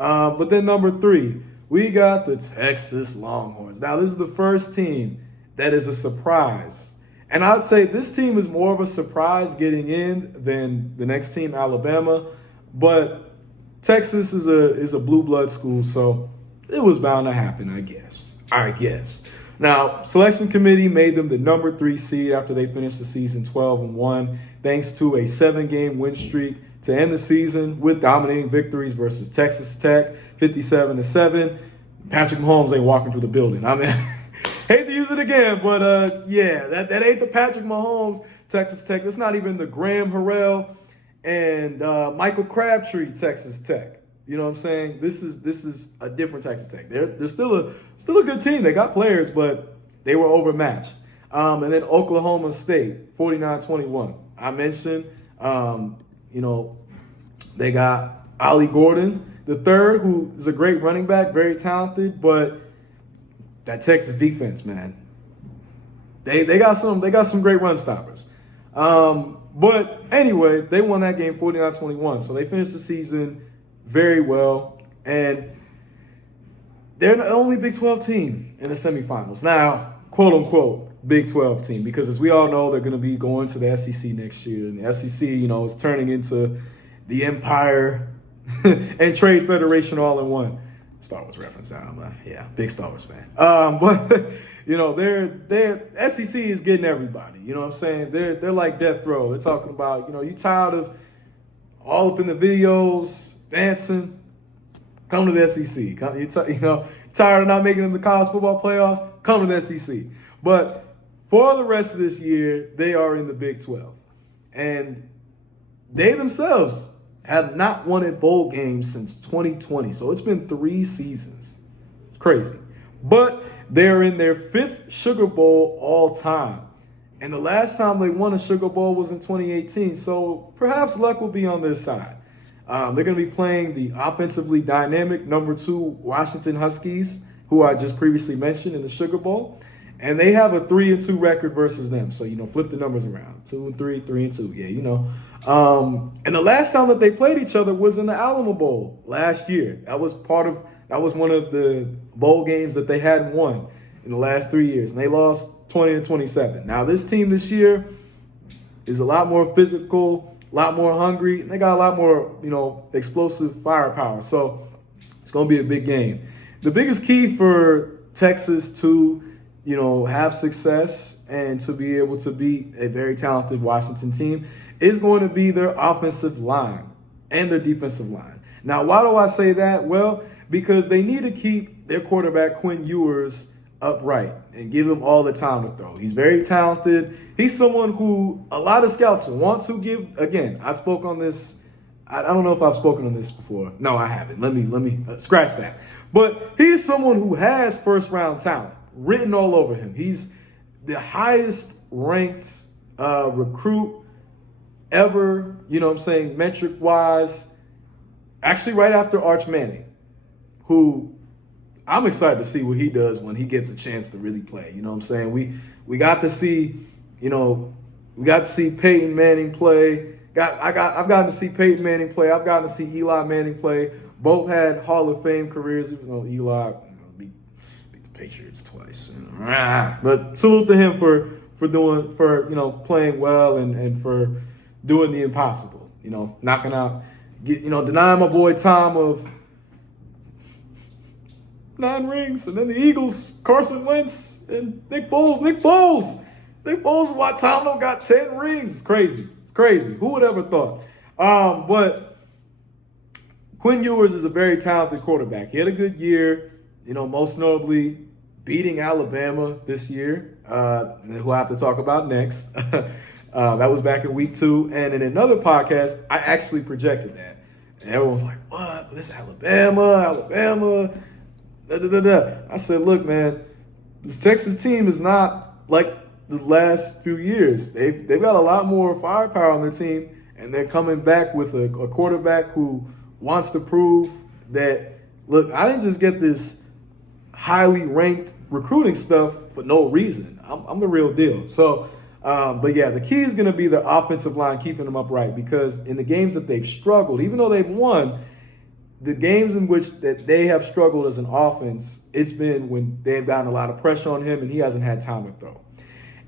But then number 3, we got the Texas Longhorns. Now, this is the first team that is a surprise. And I would say this team is more of a surprise getting in than the next team, Alabama. But Texas is a blue blood school, so it was bound to happen, I guess. Now, selection committee made them the number 3 seed after they finished the season 12-1, thanks to a 7-game win streak to end the season with dominating victories versus Texas Tech, 57-7. Patrick Mahomes ain't walking through the building. I mean, hate to use it again, but yeah, that ain't the Patrick Mahomes Texas Tech. It's not even the Graham Harrell and Michael Crabtree Texas Tech. You know what I'm saying? This is a different Texas Tech. They're still a good team. They got players, but they were overmatched. And then Oklahoma State, 49-21. I mentioned, they got Ollie Gordon the third, who is a great running back, very talented, but that Texas defense, man, they got some great run stoppers. But anyway, they won that game 49-21. So they finished the season very well, and they're the only Big 12 team in the semifinals. Now, quote unquote, Big 12 team, because as we all know, they're going to be going to the SEC next year, and the SEC, is turning into the Empire and Trade Federation all in one. Star Wars reference. Big Star Wars fan. But they're SEC is getting everybody. You know what I'm saying? They're like death row. They're talking about, you tired of all up in the videos, dancing, come to the SEC. Tired of not making it in the college football playoffs, come to the SEC. But for the rest of this year, they are in the Big 12. And they themselves have not won a bowl game since 2020. So it's been 3 seasons. It's crazy. But they're in their 5th Sugar Bowl all time. And the last time they won a Sugar Bowl was in 2018. So perhaps luck will be on their side. They're going to be playing the offensively dynamic number 2 Washington Huskies, who I just previously mentioned in the Sugar Bowl. And they have a 3-2 record versus them. So, flip the numbers around. 2-3, 3-2. Yeah, and the last time that they played each other was in the Alamo Bowl last year. That was one of the bowl games that they hadn't won in the last 3 years. And they lost 20-27. Now, this team this year is a lot more physical, a lot more hungry, and they got a lot more, explosive firepower. So it's going to be a big game. The biggest key for Texas to, have success and to be able to beat a very talented Washington team is going to be their offensive line and their defensive line. Now, why do I say that? Well, because they need to keep their quarterback, Quinn Ewers, upright and give him all the time to throw. He's very talented. He's someone who a lot of scouts want to give. Again, I spoke on this. I don't know if I've spoken on this before. No, I haven't. Let me scratch that. But he is someone who has first-round talent written all over him. He's the highest ranked recruit ever, metric-wise, actually right after Arch Manning, who I'm excited to see what he does when he gets a chance to really play. You know what I'm saying? We got to see, Peyton Manning play. I've gotten to see Peyton Manning play. I've gotten to see Eli Manning play. Both had Hall of Fame careers, even though Eli beat the Patriots twice. But salute to him for playing well and for doing the impossible. Knocking out, denying my boy Tom of 9 rings, and then the Eagles, Carson Wentz and Nick Foles. Nick Foles is why Tom don't got 10 rings. It's crazy. Who would ever thought? But Quinn Ewers is a very talented quarterback. He had a good year, most notably beating Alabama this year, who I have to talk about next. That was back in week 2. And in another podcast, I actually projected that. And everyone's like, what? This Alabama. I said, look, man, this Texas team is not like the last few years. They've got a lot more firepower on their team, and they're coming back with a quarterback who wants to prove that, look, I didn't just get this highly ranked recruiting stuff for no reason. I'm the real deal. So, but yeah, the key is going to be the offensive line, keeping them upright, because in the games that they've struggled, even though they've won, the games in which that they have struggled as an offense, it's been when they've gotten a lot of pressure on him and he hasn't had time to throw.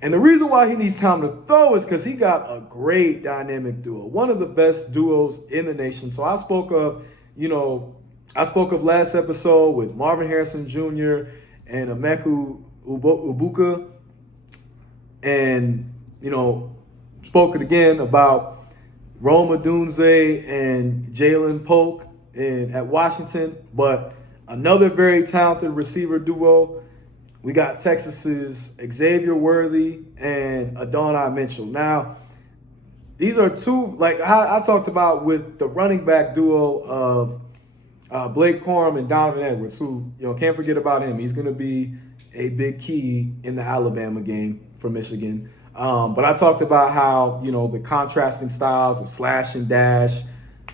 And the reason why he needs time to throw is because he got a great dynamic duo, one of the best duos in the nation. So I spoke of last episode with Marvin Harrison Jr. and Emeka Ubuka, and spoke it again about Rome Odunze and Jalen Polk at Washington, but another very talented receiver duo. We got Texas's Xavier Worthy and Adonai Mitchell. Now, these are two, like I talked about with the running back duo of Blake Corum and Donovan Edwards, who, can't forget about him. He's going to be a big key in the Alabama game for Michigan. But I talked about how, the contrasting styles of slash and dash,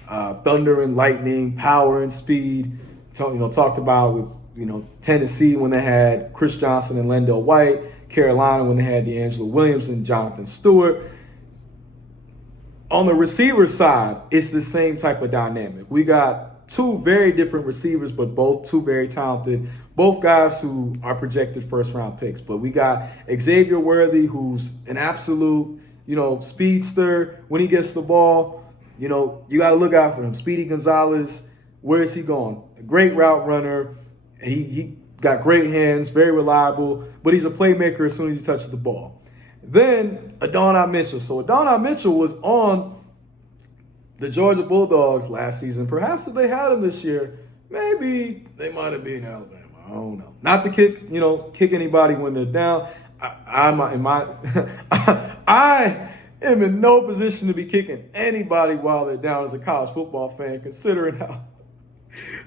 thunder and lightning, power and speed. Talked about with, Tennessee when they had Chris Johnson and Lendell White, Carolina when they had D'Angelo Williams and Jonathan Stewart. On the receiver side, it's the same type of dynamic. We got two very different receivers, but both two very talented, both guys who are projected first-round picks. But we got Xavier Worthy, who's an absolute, speedster. When he gets the ball, you got to look out for him. Speedy Gonzalez, where is he going? A great route runner. He got great hands, very reliable, but he's a playmaker as soon as he touches the ball. Then Adonai Mitchell. So Adonai Mitchell was on the Georgia Bulldogs last season. Perhaps if they had him this year, maybe they might have been Alabama. I don't know. Not to kick anybody when they're down. I am in no position to be kicking anybody while they're down as a college football fan, considering how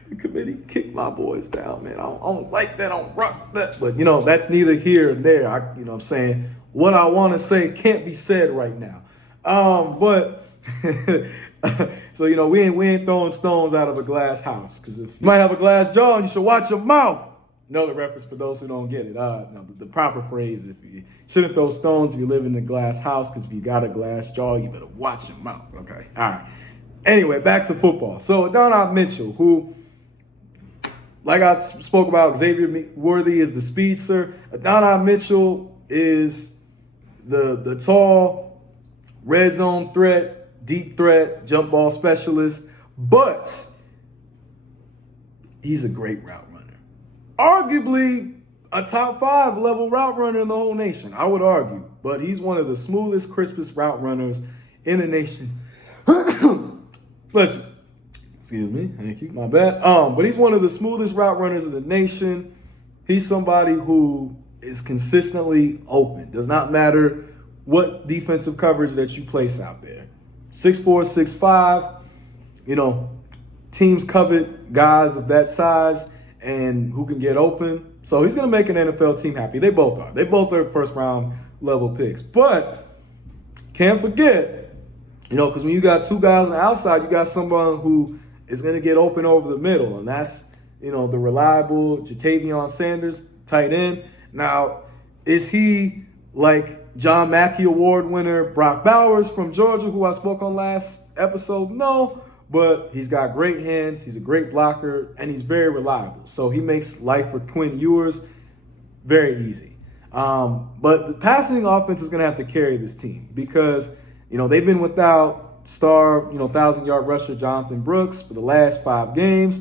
the committee kicked my boys down, man. I don't like that. I don't rock that. But, that's neither here nor there. I'm saying what I want to say can't be said right now. But so, we ain't throwing stones out of a glass house, because if you might have a glass jaw, you should watch your mouth. Know the reference for those who don't get it. No, the proper phrase, if you shouldn't throw stones if you live in a glass house, because if you got a glass jaw, you better watch your mouth. Okay. All right. Anyway, back to football. So Adonai Mitchell, who, like I spoke about, Xavier Worthy is the speedster. Adonai Mitchell is the tall, red zone threat, deep threat, jump ball specialist. But he's a great route runner. Arguably a top 5 level route runner in the whole nation, I would argue. But he's one of the smoothest, crispest route runners in the nation. Bless you. Excuse me. Thank you. My bad. But he's one of the smoothest route runners in the nation. He's somebody who is consistently open. Does not matter what defensive coverage that you place out there. 6'4", 6'5". Teams covet guys of that size and who can get open. So he's going to make an NFL team happy. They both are. They both are first-round level picks. But can't forget, because when you got two guys on the outside, you got someone who is going to get open over the middle. And that's, the reliable Jatavion Sanders, tight end. Now, is he like John Mackey Award winner Brock Bowers from Georgia, who I spoke on last episode? No, but he's got great hands. He's a great blocker, and he's very reliable. So he makes life for Quinn Ewers very easy. But the passing offense is going to have to carry this team because they've been without star, 1,000-yard rusher Jonathan Brooks for the last 5 games,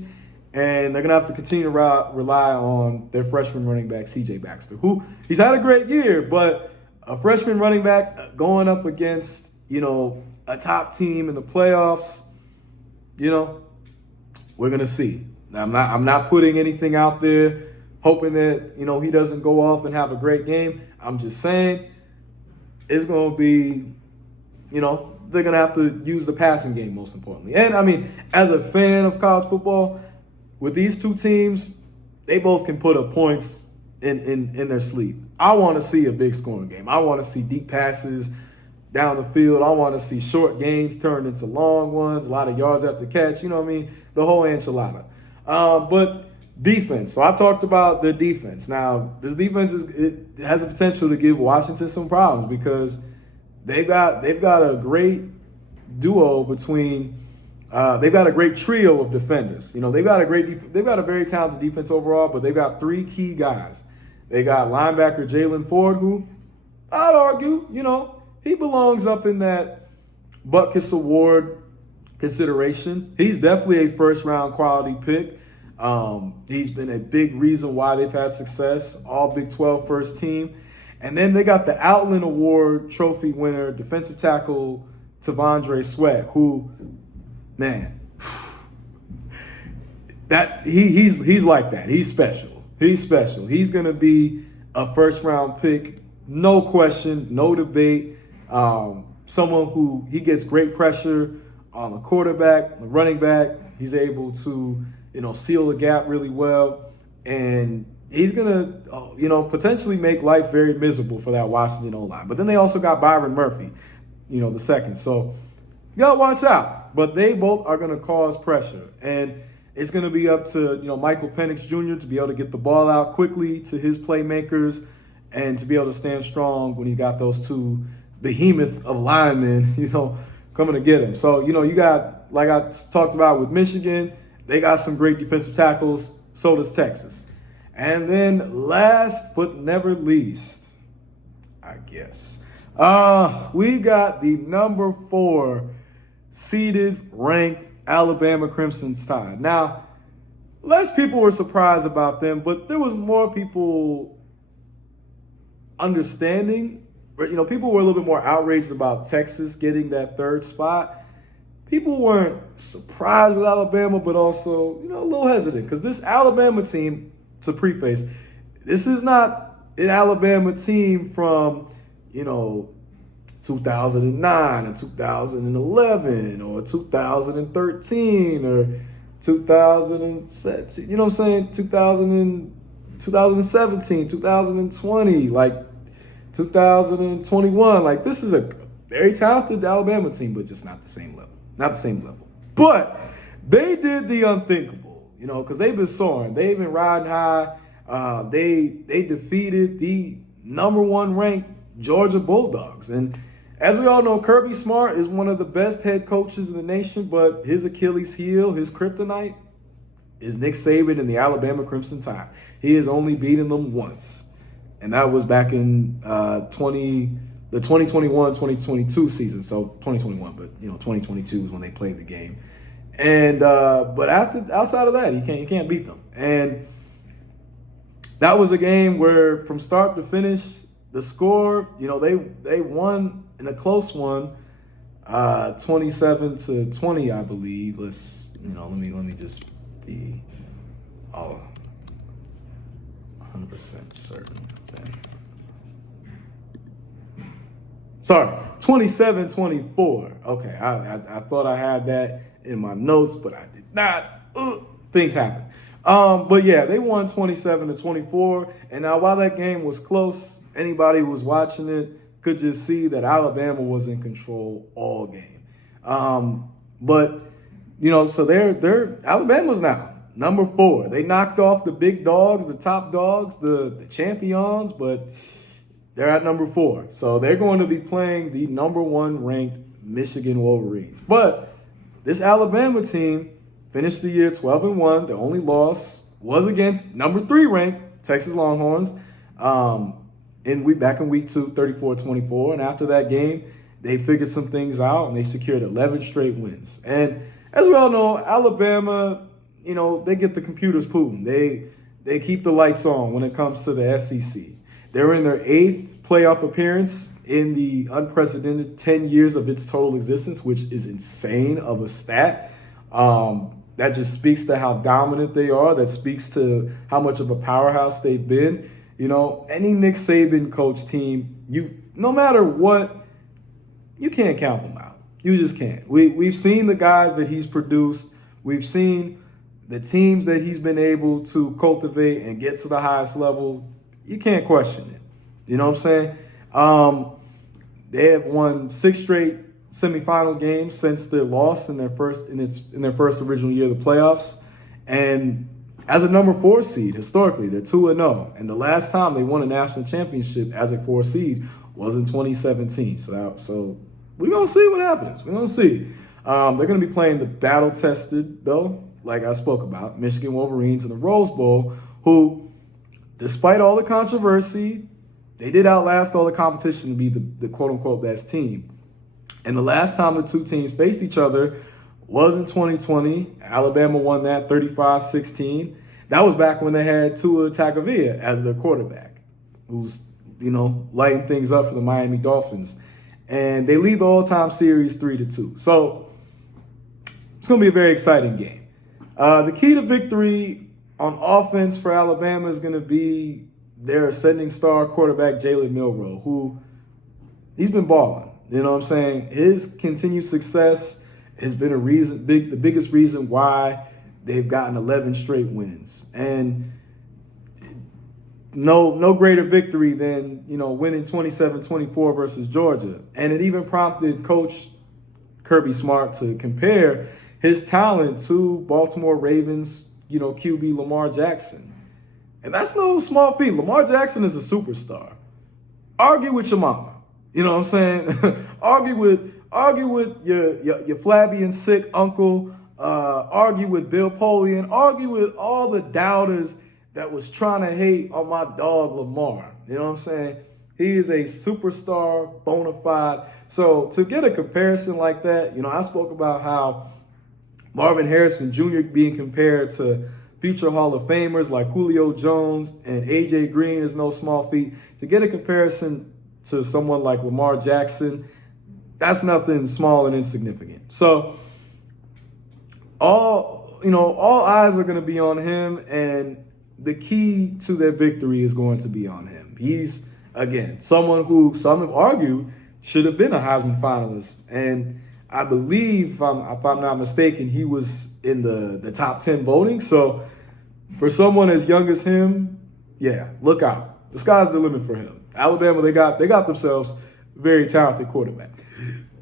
and they're going to have to continue to rely on their freshman running back, C.J. Baxter, who he's had a great year, but a freshman running back going up against, a top team in the playoffs, we're going to see. Now, I'm not putting anything out there hoping that, he doesn't go off and have a great game. I'm just saying it's going to be, they're going to have to use the passing game most importantly. And, as a fan of college football, with these two teams, they both can put up points in their sleep. I want to see a big scoring game. I want to see deep passes down the field. I want to see short gains turned into long ones, a lot of yards after catch, the whole enchilada. But defense. So I talked about the defense. Now, this defense it has the potential to give Washington some problems because they've got a great duo between They've got a great trio of defenders. You know, they've got a very talented defense overall, but they've got three key guys. They got linebacker Jalen Ford, who I'd argue, you know, he belongs up in that Butkus Award consideration. He's definitely a first-round quality pick. He's been a big reason why they've had success, all Big 12 first team. And then they got the Outland Award trophy winner, defensive tackle Tavondre Sweat, who, man, that he's like that. He's special. He's special. He's gonna be a first-round pick, no question, no debate. Someone who he gets great pressure on the quarterback, the running back. He's able to, you know, seal the gap really well, and he's gonna, you know, potentially make life very miserable for that Washington O-line. But then they also got Byron Murphy, you know, the second. So you gotta watch out. But they both are gonna cause pressure, and it's gonna be up to, you know, Michael Penix Jr. to be able to get the ball out quickly to his playmakers and to be able to stand strong when he got those two behemoth of linemen, you know, coming to get him. So, you know, you got, like I talked about with Michigan, they got some great defensive tackles. So does Texas. And then last but never least, I guess, we got the number 4 seeded ranked Alabama Crimson Tide. Now, less people were surprised about them, but there was more people understanding. You know, people were a little bit more outraged about Texas getting that 3rd spot. People weren't surprised with Alabama, but also, you know, a little hesitant. Because this Alabama team, to preface, this is not an Alabama team from, you know, 2009 or 2011 or 2013 or 2007, you know what I'm saying, 2017, 2020, like 2021. Like, this is a very talented Alabama team, but just not the same level. Not the same level. But they did the unthinkable, you know, because they've been soaring. They've been riding high. They defeated the number 1 ranked Georgia Bulldogs. And as we all know, Kirby Smart is one of the best head coaches in the nation, but his Achilles heel, his kryptonite, is Nick Saban and the Alabama Crimson Tide. He has only beaten them once, and that was back in the 2021-2022 season. So 2021, but you know, 2022 is when they played the game. And but outside of that, you can't beat them. And that was a game where from start to finish, the score, you know, they won in a close one, 27-20, I believe. Let me just be 100% certain. Sorry, 27-24. Okay, I thought I had that in my notes, but I did not. Things happen. But yeah, they won 27-24. And now while that game was close, anybody who was watching it could just see that Alabama was in control all game. But, you know, so they're Alabama's now number 4. They knocked off the big dogs, the top dogs, the champions, but they're at number 4. So they're going to be playing the number 1 ranked Michigan Wolverines. But this Alabama team finished the year 12-1. The only loss was against number 3 ranked Texas Longhorns. Back in week 2, 34-24. And after that game, they figured some things out and they secured 11 straight wins. And as we all know, Alabama, you know, they get the computers putin'. They keep the lights on when it comes to the SEC. They're in their 8th playoff appearance in the unprecedented 10 years of its total existence, which is insane of a stat. That just speaks to how dominant they are. That speaks to how much of a powerhouse they've been. You know, any Nick Saban coach team, no matter what, you can't count them out. You just can't. We've seen the guys that he's produced. We've seen the teams that he's been able to cultivate and get to the highest level. You can't question it. You know what I'm saying? They have won 6 straight semifinal games since their loss in their first original year of the playoffs. And as a number 4 seed, historically, they're 2-0. And the last time they won a national championship as a 4 seed was in 2017. So we're going to see what happens. We're going to see. They're going to be playing the battle-tested, though, like I spoke about, Michigan Wolverines in the Rose Bowl, who, despite all the controversy, they did outlast all the competition to be the quote-unquote best team. And the last time the two teams faced each other was in 2020. Alabama won that 35-16. That was back when they had Tua Tagovailoa as their quarterback, who's, lighting things up for the Miami Dolphins. And they lead the all-time series 3-2. So it's going to be a very exciting game. The key to victory on offense for Alabama is going to be their ascending star quarterback, Jalen Milroe, who he's been balling. You know what I'm saying? His continued success has been the biggest reason why they've gotten 11 straight wins. And no greater victory than, winning 27-24 versus Georgia. And it even prompted Coach Kirby Smart to compare his talent to Baltimore Ravens, QB Lamar Jackson. And that's no small feat. Lamar Jackson is a superstar. Argue with your mama. You know what I'm saying? argue with your flabby and sick uncle. Argue with Bill Polian. Argue with all the doubters that was trying to hate on my dog Lamar. You know what I'm saying? He is a superstar, bona fide. So to get a comparison like that, I spoke about how Marvin Harrison Jr. being compared to future Hall of Famers like Julio Jones and A.J. Green is no small feat. To get a comparison to someone like Lamar Jackson, that's nothing small and insignificant. So all eyes are going to be on him, and the key to their victory is going to be on him. He's, again, someone who some have argued should have been a Heisman finalist. And I believe, if I'm not mistaken, he was in the top 10 voting. So for someone as young as him, yeah, look out. The sky's the limit for him. Alabama, they got themselves a very talented quarterback.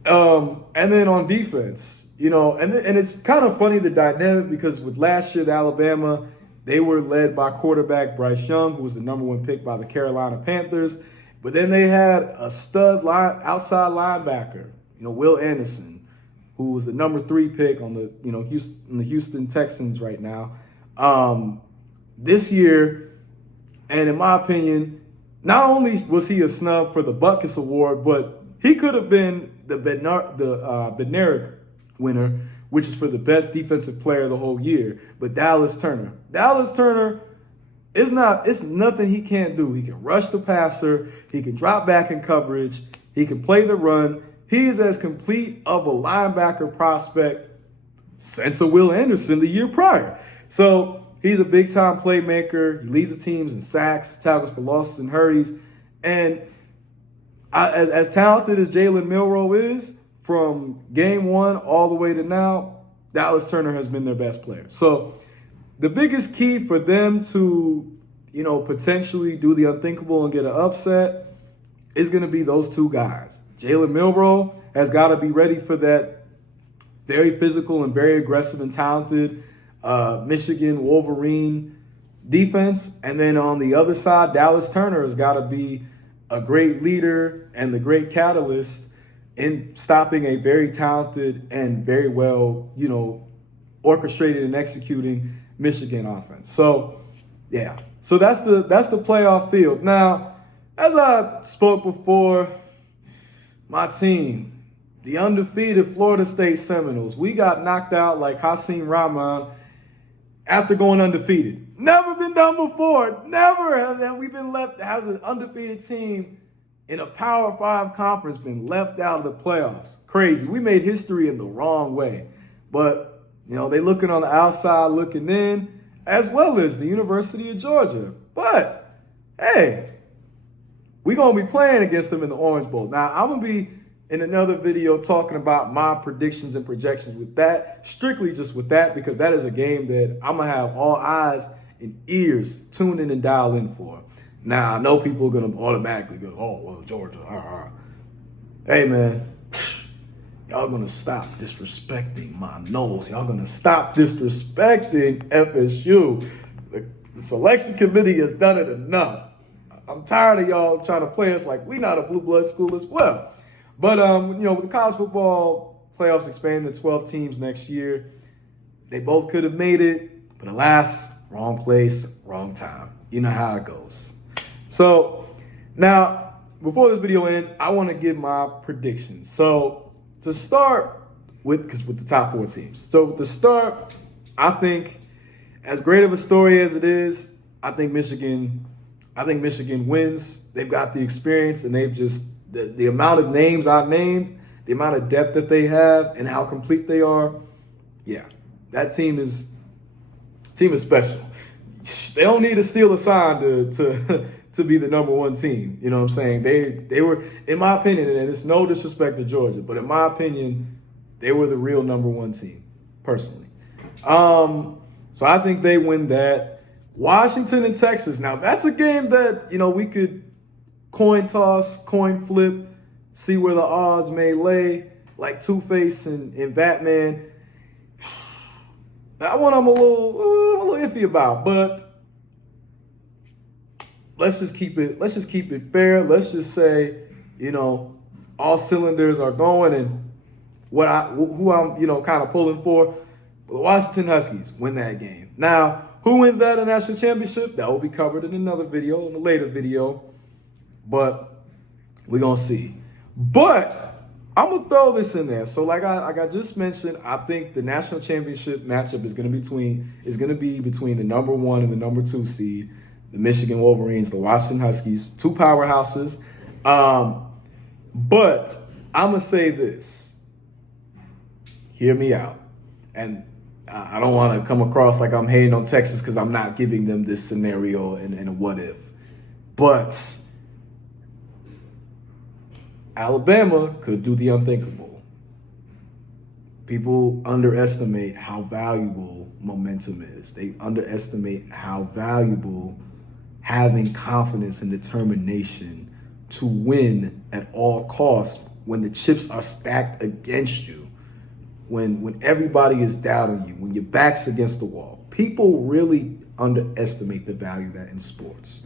And then on defense, and it's kind of funny, the dynamic, because with last year, Alabama, they were led by quarterback Bryce Young, who was the number 1 pick by the Carolina Panthers. But then they had a stud outside linebacker, Will Anderson, who was the number 3 pick on the Houston Texans right now. This year, and in my opinion, not only was he a snub for the Butkus Award, but he could have been the Bednarik winner, which is for the best defensive player of the whole year. But Dallas Turner, it's nothing he can't do. He can rush the passer. He can drop back in coverage. He can play the run. He is as complete of a linebacker prospect since a Will Anderson the year prior. So he's a big-time playmaker. He leads the teams in sacks, tackles for losses, and hurries. And as talented as Jalen Milroe is, from game 1 all the way to now, Dallas Turner has been their best player. So the biggest key for them to, potentially do the unthinkable and get an upset is going to be those two guys. Jalen Milroe has got to be ready for that very physical and very aggressive and talented Michigan Wolverine defense. And then on the other side, Dallas Turner has got to be a great leader and the great catalyst in stopping a very talented and very well, orchestrated and executing Michigan offense. So, yeah. So that's the playoff field. Now, as I spoke before, my team, the undefeated Florida State Seminoles, we got knocked out like Hasim Rahman after going undefeated. Never been done before. Never have we been left as an undefeated team in a Power 5 conference, been left out of the playoffs. Crazy. We made history in the wrong way. But, they looking on the outside, looking in, as well as the University of Georgia. But, hey, we're going to be playing against them in the Orange Bowl. Now, I'm going to be in another video talking about my predictions and projections with that, strictly just with that, because that is a game that I'm going to have all eyes and ears tuned in and dial in for. Now, I know people are going to automatically go, oh, well, Georgia. Hey, man, y'all going to stop disrespecting my Noles. Y'all going to stop disrespecting FSU. The selection committee has done it enough. I'm tired of y'all trying to play us like we not a blue blood school as well. But, with the college football playoffs expanding to 12 teams next year. They both could have made it, but alas, wrong place, wrong time. You know how it goes. So now, before this video ends, I want to give my predictions. So to start with the top 4 teams. So to start, I think as great of a story as it is, I think Michigan wins. They've got the experience, and they've just the amount of names I named, the amount of depth that they have, and how complete they are. Yeah, that team is special. They don't need to steal a sign to be the number 1 team. You know what I'm saying? They were, in my opinion, and it's no disrespect to Georgia, but in my opinion, they were the real number 1 team, personally. So I think they win that. Washington and Texas. Now that's a game that, we could coin toss, coin flip, see where the odds may lay, like Two-Face and Batman. That one I'm a little iffy about, but let's just keep it fair. Let's just say, all cylinders are going, and who I'm kind of pulling for. The Washington Huskies win that game. Now, who wins that national championship? That will be covered in another video, in a later video. But we're gonna see. But I'm gonna throw this in there. So, like I just mentioned, I think the national championship matchup is gonna be between the number 1 and the number 2 seed, the Michigan Wolverines, the Washington Huskies, 2 powerhouses. But I'm gonna say this. Hear me out. And I don't want to come across like I'm hating on Texas because I'm not giving them this scenario and a what if. But Alabama could do the unthinkable. People underestimate how valuable momentum is. They underestimate how valuable having confidence and determination to win at all costs when the chips are stacked against you. When everybody is doubting you, when your back's against the wall. People really underestimate the value of that in sports.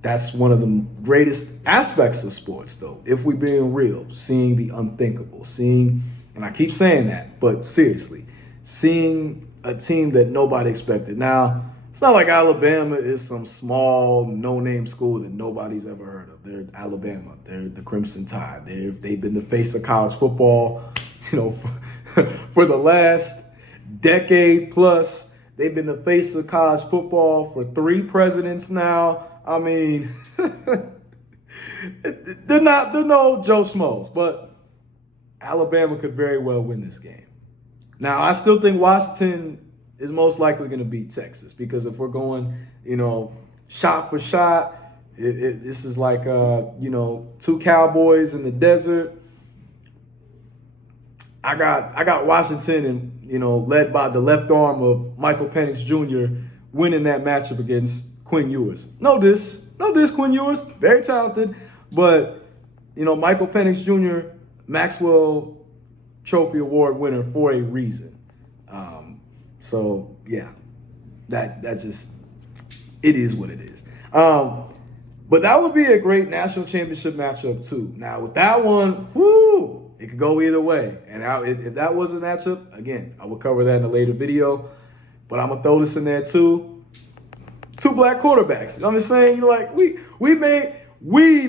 That's one of the greatest aspects of sports, though, if we're being real, seeing the unthinkable, and I keep saying that, but seriously, seeing a team that nobody expected. Now, it's not like Alabama is some small, no-name school that nobody's ever heard of. They're Alabama. They're the Crimson Tide. They've been the face of college football, for the last decade plus. They've been the face of college football for 3 presidents now. I mean, they're no Joe Schmoes, but Alabama could very well win this game. Now, I still think Washington is most likely going to beat Texas because if we're going, shot for shot, this is like, 2 cowboys in the desert. I got Washington and, led by the left arm of Michael Penix Jr. winning that matchup against Quinn Ewers. No diss, Quinn Ewers, very talented, but, Michael Penix Jr., Maxwell Trophy Award winner for a reason. So yeah, that just, it is what it is. But that would be a great national championship matchup too. Now with that one, it could go either way. And if that was a matchup, again, I will cover that in a later video. But I'm gonna throw this in there too. 2 black quarterbacks. I'm just saying,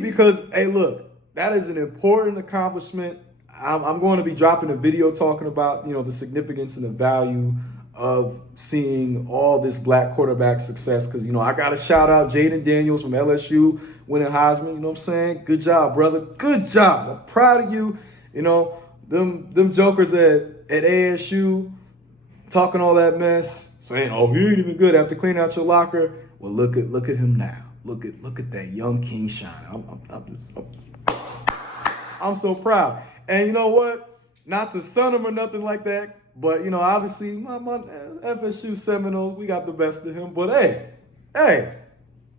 because hey, look, that is an important accomplishment. I'm going to be dropping a video talking about, the significance and the value of seeing all this black quarterback success. Because, I got to shout out Jaden Daniels from LSU winning Heisman. You know what I'm saying? Good job, brother. Good job. I'm proud of you. Them jokers at ASU talking all that mess, saying, "Oh, he ain't even good after cleaning out your locker." Well, look at him now. Look at that young king shine. I'm so proud. And you know what? Not to sun him or nothing like that, but obviously my FSU Seminoles, we got the best of him. But hey,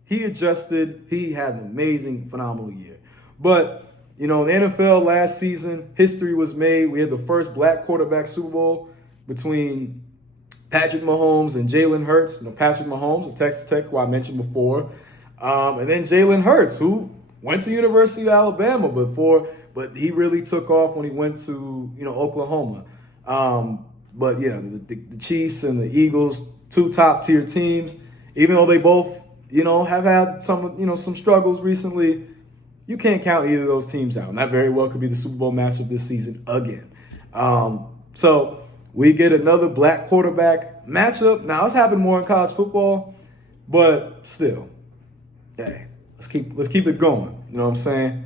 he adjusted. He had an amazing, phenomenal year. But in the NFL last season, history was made. We had the first black quarterback Super Bowl between Patrick Mahomes and Jalen Hurts. Patrick Mahomes of Texas Tech, who I mentioned before. And then Jalen Hurts, who Went to University of Alabama before, but he really took off when he went to Oklahoma. But yeah, the Chiefs and the Eagles, two top tier teams. Even though they both have had some struggles recently, you can't count either of those teams out. And that very well could be the Super Bowl matchup this season again. So we get another black quarterback matchup. Now it's happened more in college football, but still, hey, let's keep it going. You know what I'm saying?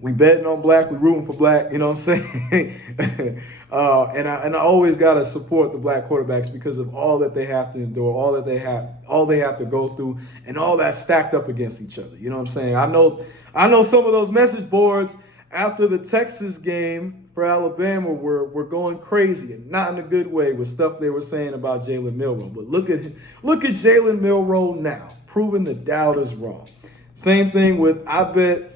We betting on black, we rooting for black. You know what I'm saying? And I always gotta support the black quarterbacks because of all that they have to endure, all they have to go through, and all that stacked up against each other. You know what I'm saying? I know some of those message boards after the Texas game for Alabama were going crazy, and not in a good way, with stuff they were saying about Jalen Milroe. But look at Jalen Milroe now, proving the doubters wrong. Same thing with, I bet,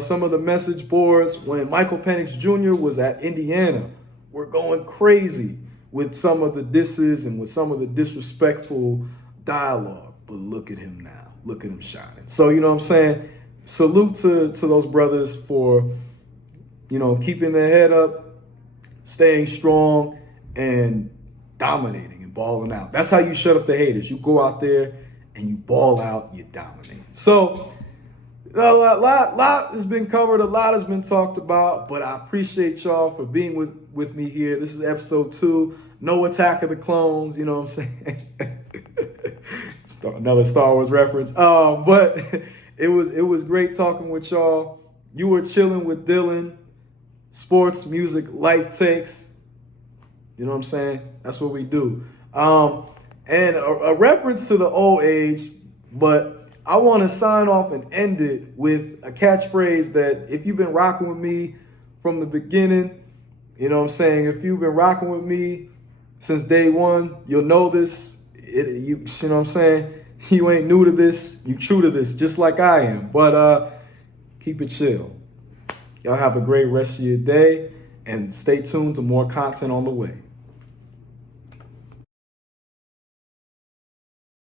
some of the message boards when Michael Penix Jr. was at Indiana were going crazy with some of the disses and with some of the disrespectful dialogue. But look at him now. Look at him shining. So, you know what I'm saying? Salute to those brothers for, keeping their head up, staying strong, and dominating and balling out. That's how you shut up the haters. You go out there and you ball out, you dominate. So, a lot has been covered, a lot has been talked about, but I appreciate y'all for being with me here. This is episode 2, no Attack of the Clones, you know what I'm saying? Another Star Wars reference. But it was great talking with y'all. You were chilling with Dylan. Sports, music, life takes. You know what I'm saying? That's what we do. And a reference to the old age, but I want to sign off and end it with a catchphrase that if you've been rocking with me from the beginning, you know what I'm saying? If you've been rocking with me since day one, you'll know this. You know what I'm saying? You ain't new to this. You true to this, just like I am. But keep it chill. Y'all have a great rest of your day, and stay tuned to more content on the way.